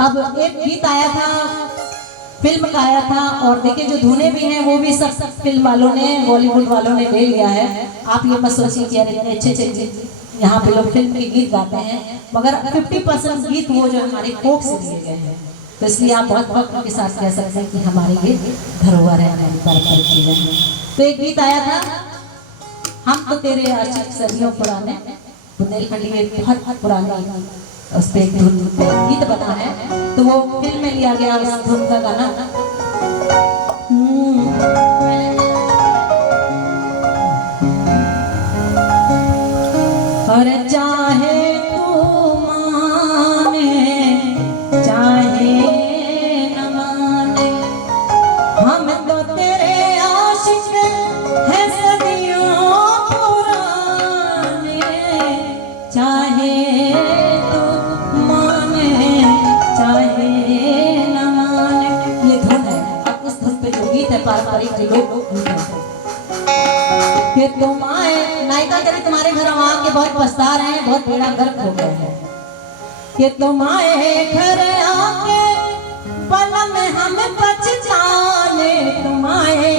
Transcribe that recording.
अब एक गीत आया था, फिल्म का आया था, और देखिए जो धुने भी हैं वो भी सब फिल्म वालों ने, बॉलीवुड वालों ने ले लिया है। आप ये मत सोचिए कि अरे इतने अच्छे यहाँ पे लोग फिल्म के गीत गाते हैं, मगर 50% गीत वो जो हमारे फोक से लिए गए हैं। तो इसलिए आप बहुत फख्र के साथ कह सकते हैं कि हमारे ये धरोहर है, हमारी पारंपरिक चीजें हैं। तो एक गीत आया था, हम तो तेरे आशिक सदियों पुराने, बुंदेलखंडी एक बहुत पुरानी उस पे एक धुन गीत बना है, तो वो फिल्म में लिया गया उस धुन का गाना। और चाहे तू माने चाहे न माने, हम तो तेरे आशिक हैं सदियों पुराने। चाहे तू माने चाहे न माने, ये धुन है। अब इस धुन पे जो गीत है पारंपरिक जो लोग कि तुम आए, नायिका कह रही तुम्हारे घर हम आके बहुत पछता रहे हैं, बहुत बेड़ा गर्क हो गया है। कि तुम आए घर आके पल में हम पछताने, तुम आए